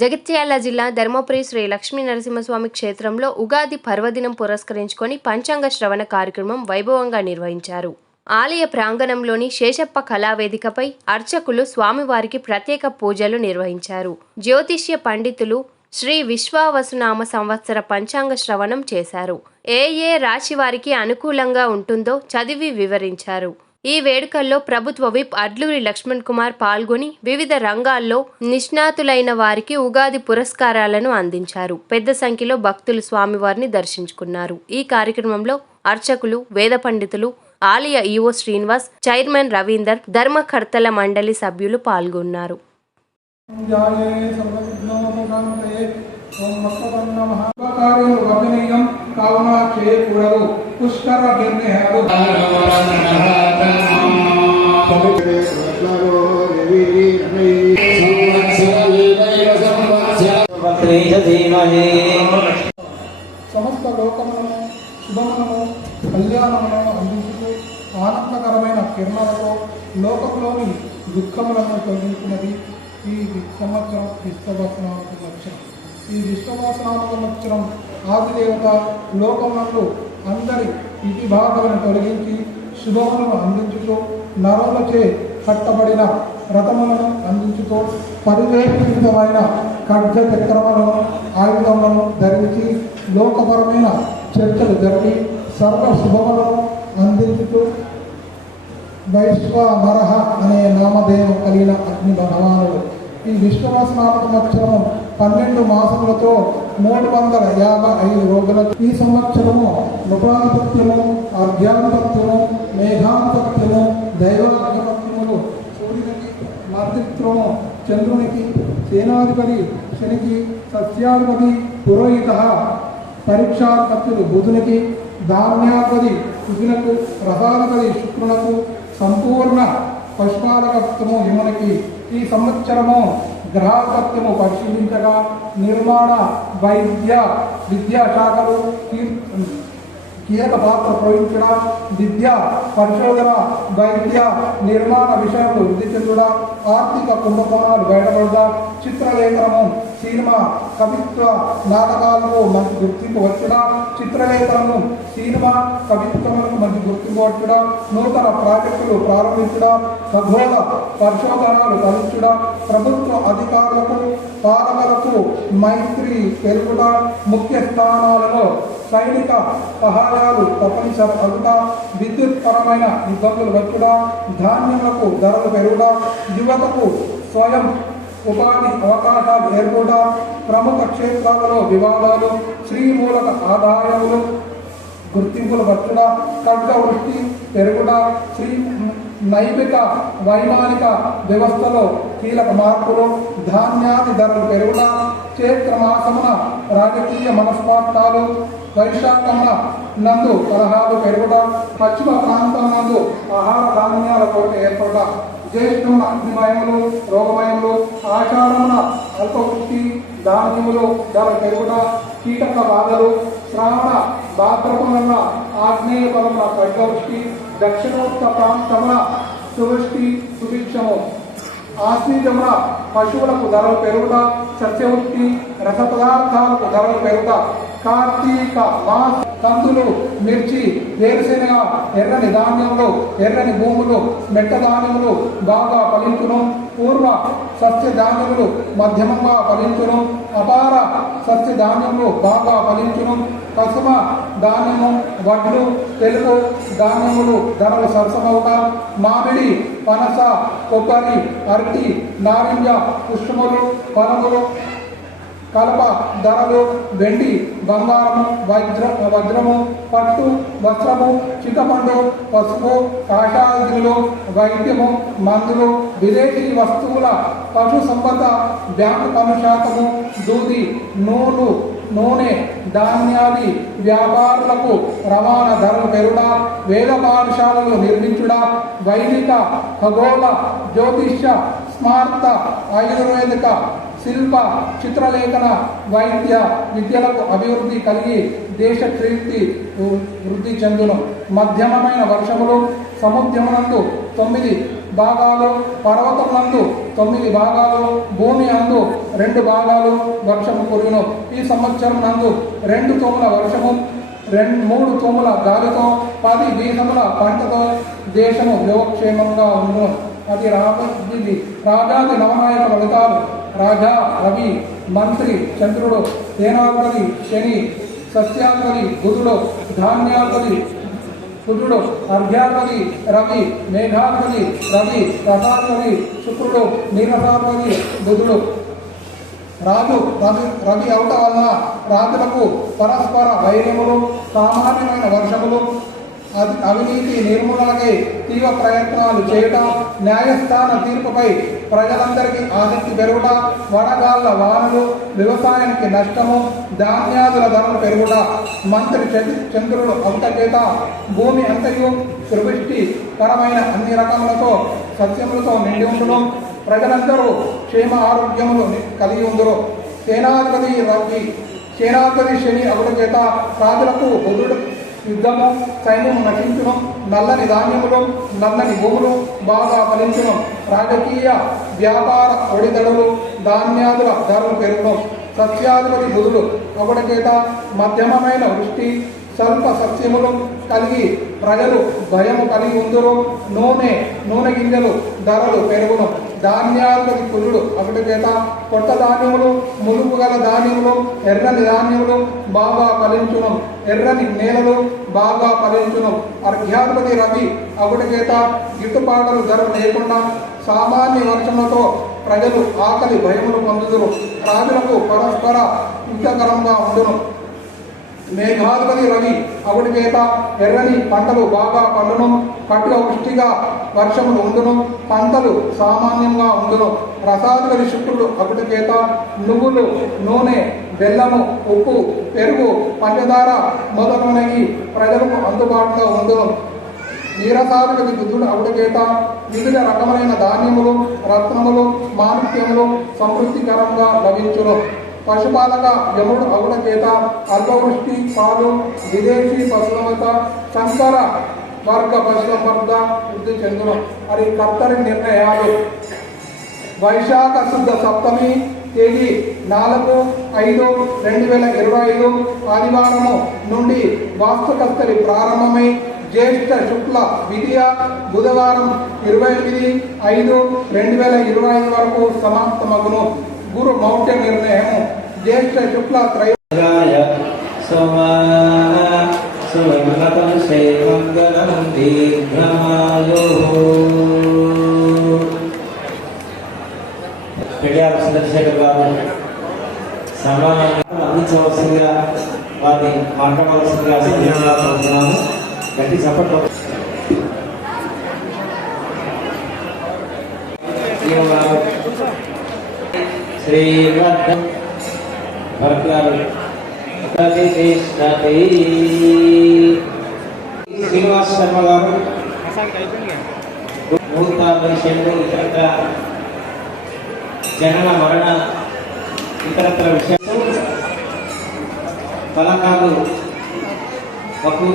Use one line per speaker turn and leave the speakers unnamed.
జగిత్యాల జిల్లా ధర్మపురి శ్రీ లక్ష్మీ నరసింహస్వామి క్షేత్రంలో ఉగాది పర్వదినం పురస్కరించుకొని పంచాంగ శ్రవణ కార్యక్రమం వైభవంగా నిర్వహించారు. ఆలయ ప్రాంగణంలోని శేషప్ప కళావేదికపై అర్చకులు స్వామివారికి ప్రత్యేక పూజలు నిర్వహించారు. జ్యోతిష్య పండితులు శ్రీ విశ్వావసునామ సంవత్సర పంచాంగ శ్రవణం చేశారు. ఏ ఏ రాశి వారికి అనుకూలంగా ఉంటుందో చదివి వివరించారు. ఈ వేడుకల్లో ప్రభుత్వ విప్ అడ్లూరి లక్ష్మణ్ కుమార్ పాల్గొని వివిధ రంగాల్లో నిష్ణాతులైన వారికి ఉగాది పురస్కారాలను అందించారు. పెద్ద సంఖ్యలో భక్తులు స్వామివారిని దర్శించుకున్నారు. ఈ కార్యక్రమంలో అర్చకులు వేద పండితులు ఆలయ ఈవో శ్రీనివాస్ చైర్మన్ రవీందర్ ధర్మకర్తల మండలి సభ్యులు పాల్గొన్నారు.
పుష్కర లోకంలోని దుఃఖములను తొలగించినది. ఈ సంవత్సరం విశ్వవాసనామ సంవత్సరం ఈ విశ్వవాసనామ సంవత్సరం ఆదిదేవత లోకములందు అందరి ఇతిభాగాలను తొలగించి శుభములను అందించుతూ నరులచే కట్టబడిన రథములను అందించుతూ పరివేషితమైన ఖడ్గ చక్రములను ఆయుధములను ధరించి లోకపరమైన చర్చలు జరిగి సర్వ శుభములను అందించుతూ వైశ్వమరహ అనే నామధేయం కలిగిన అగ్ని భగవానుడు. ఈ విశ్వవాసనామ సంవత్సరము పన్నెండు మాసములతో మూడు వందల యాభై ఐదు రోజులకు. ఈ సంవత్సరము నృపాధిపత్యము అర్ఘ్యాధిపత్యము మేఘాధిపత్యము దైవాధిపత్యములు. సూర్యునికి మర్దిత్వము చంద్రునికి సేనాధిపతి శనికి సస్యాధిపతి పురోహిత పరీక్షాధిపత్యులు బుధునికి ధాన్యాధిపతి కుజునకు రసాధిపతి శుక్రులకు సంపూర్ణ పశుపాలకత్వము యమునికి ఈ సంవత్సరము గ్రహాధిపత్యము పరిశీలించగా నిర్మాణ వైద్య విద్యా శాఖలు కీలక పాత్ర పోయించడం విద్య పరిశోధన వైద్య నిర్మాణ విషయంలో వృద్ధి చెందుట ఆర్థిక కుంభకోణాలు బయటపడదా చిత్రలేఖనము సినిమా కవిత్వ నాటకాలకు మంచి గుర్తింపు వచ్చడం చిత్రలేఖనము సినిమా కవిత్వములకు మంచి గుర్తింపు వచ్చడం నూతన ప్రాజెక్టులు ప్రారంభించడం ఖగోళ పరిశోధనలు ఫలించుడా ప్రభుత్వ అధికారులకు పాలకులకు మైత్రి పెరుగుట ముఖ్య స్థానాలలో సైనిక సహాయాలు తప్పనిసరి అగుట విద్యుత్ పరమైన ఇబ్బందులు వచ్చుట ధాన్యములకు ధరలు పెరుగుట యువతకు స్వయం ఉపాధి అవకాశాలు ఏర్పడ ప్రముఖ క్షేత్రాలలో వివాదాలు శ్రీమూలక ఆదాయములు గుర్తింపులు వచ్చుట ఖడ్గ వృష్టి పెరుగుట శ్రీ నైమిక వైమానిక వ్యవస్థలో కీలక మార్పులు ధాన్యాది ధరలు పెరుగుట చైత్రమాసమున రాజకీయ మనస్పాతాలు వైశాఖమున నందు కలహాలు పెరుగుట పశ్చిమ ప్రాంతం నందు ఆహార ధాన్యాల కొరత ఏర్పడ జ్యేష్ఠమున అగ్నిమయములు రోగమయములు ఆచారమున అల్పవృష్టి ధాన్యములు ధర పెరుగుట కీటక బాధలు శ్రావణ భాద్రపమున ఆగ్నేయ పదమున ఖడ్గవృష్టి దక్షిణోత్త ప్రాంతమున సువృష్టి సుభిక్షము. ఆశ్వీజమున పశువులకు ధరలు పెరుగుట సస్యవృష్టి రస పదార్థాలకు ధరలు పెరుగుట. కార్తీక మాస్ కందులు మిర్చి వేరుశెనగ ఎర్రని ధాన్యములు ఎర్రని భూములు మెట్ట ధాన్యములు బాగా ఫలించును. పూర్వ సస్య ధాన్యములు మధ్యమంగా ఫలించును. అపార సస్య ధాన్యములు బాగా ఫలించును. పసుమ ధాన్యము వడ్లు తెలుగు ధాన్యములు ధరలు సరసమవుట. మామిడి పనస కొబ్బరి అరటి నారింజ పుష్పములు పనములు కలప ధరలు వెండి బంగారము వజ్ర వజ్రము పట్టు వస్త్రము చింతపండు పసుపు కాషాయములు వైద్యము మందులు విదేశీ వస్తువుల పశు సంపద బ్యాంకు పన్ను శాతము దూది నూలు నూనె ధాన్యాది వ్యాపారులకు రవాణా ధరలు పెరుగుట వేద పాఠశాలలు నిర్మించుట వైదిక ఖగోళ జ్యోతిష్య స్మార్త ఆయుర్వేదిక శిల్ప చిత్రలేఖన వైద్య విద్యలకు అభివృద్ధి కలిగి దేశ కీర్తి వృద్ధి చెందును. మధ్యమమైన వర్షములు సముద్రమునందు తొమ్మిది భాగాలు పర్వతం నందు తొమ్మిది భాగాలు భూమి అందు రెండు భాగాలు వర్షము కురియును. ఈ సంవత్సరం నందు రెండు తోముల వర్షము రెండు మూడు తోముల గాలితో పది బీజముల పంటతో దేశము యోగక్షేమంగా ఉండును. అది రాజాది నవనాయక ఫలితాలు. రాజా రవి మంత్రి చంద్రుడు సేనాపతి శని సస్యాధిపతి బుధుడు ధాన్యాధిపతి కుజుడు అర్ఘ్యాధిపతి రవి మేఘాధిపతి రవి రథాధిపతి శుక్రుడు నీరసాధిపతి బుధుడు. రాజు రవి రవి అవటం వలన రాజులకు పరస్పర వైర్యములు సామాన్యమైన వర్షం అవినీతి నిర్మూలనకై తీవ్ర ప్రయత్నాలు చేయటం న్యాయస్థాన తీర్పుపై ప్రజలందరికీ ఆసక్తి పెరుగుట వడగాళ్ళ వానలు వ్యవసాయానికి నష్టము ధాన్యాదుల ధరలు పెరుగుట. మంత్రి చంద్రుడు అంత చేత భూమి అంతయు పరమైన అన్ని రకములతో సత్యములతో నిండి ఉండును. ప్రజలందరూ క్షేమ ఆరోగ్యములు కలిగి ఉందరు సేనాధిపతి రవి సేనాధిపతి శని అగుల చేత రాజులకు బుధుడు యుద్ధము సైన్యము నటించును నల్లని ధాన్యములు నల్లని భూములు బాగా ఫలించును. రాజకీయ వ్యాపార ఒడిదడులు ధాన్యాదుల ధరలు పెరుగును. సస్యాధిపతి బుధుడు ఒకటి చేత మధ్యమమైన వృష్టి స్వల్ప సస్యములు కలిగి ప్రజలు భయము కలిగి ఉందరు. నూనె నూనె గింజలు ధరలు పెరుగును. ధాన్యాధిపతి కుజుడు ఒకటి చేత కొత్త ధాన్యములు ములుపు గల ధాన్యములు ఎర్రని ధాన్యములు బాగా ఫలించును. ఎర్రని నేలలు బాగా ఫలించును. అర్ఘ్యాధిపతి రవి ఒకటి చేత గిట్టుబాటలు ధర లేకుండా సామాన్య వర్షములతో ప్రజలు ఆకలి భయములు పొందుదురు. రాజులకు పరస్పర యుద్ధకరంగా ఉండును. మేఘాధిపతి రవి అవిటి చేత ఎర్రని పంటలు బాగా పండును కట్టుక వృష్టిగా వర్షములు ఉండును పంటలు సామాన్యంగా ఉండును. రసాధిపతి శుక్రుడు అగుడి చేత నువ్వులు నూనె బెల్లము ఉప్పు పెరుగు పంచదార మొదలైనవి ప్రజలకు అందుబాటులో ఉండును. నీరసాధిపతి విద్యుడు అవిటి చేత వివిధ రకములైన ధాన్యములు రత్నములు మాణిక్యములు సమృద్ధికరంగా లభించును. పశుపాలక యముడు అవున చేత అల్పవృష్టి పాలు విదేశీ పశువులత సంకర వర్గ పశువుల వర్గ వృద్ధి చెందును. మరి కర్తరి నిర్ణయాలు. వైశాఖ శుద్ధ సప్తమి తేదీ నాలుగు ఐదు రెండు వేల ఇరవై ఐదు ఆదివారము నుండి వాస్తుకస్తరి ప్రారంభమై జ్యేష్ఠ శుక్ల విద్య బుధవారం ఇరవై ఎనిమిది ఐదు రెండు వేల ఇరవై ఐదు వరకు సమాప్తమగును. గురు మౌఢ్య నిర్ణయము జ్యేష్ఠ శుక్ల త్రయ
రాయ సమాన సువర్ణతం శ్రీమంగళం దీర్ఘమాయో పెడియాల చంద్రశేఖర్ గారు సమానం అందించవలసిందిగా వారిని మాట్లాడవలసిందిగా సందేహాలు కోరుతున్నాము గట్టి చప్పట్లు శ్రీమద్ భరత్ ప్రతిష్టతి శ్రీనివాస్ శర్మ గారు ముహూర్తాల ఇతరత్ర జనన మరణ ఇతరత్ర విషయాలు ఫలంకాలు వక్కు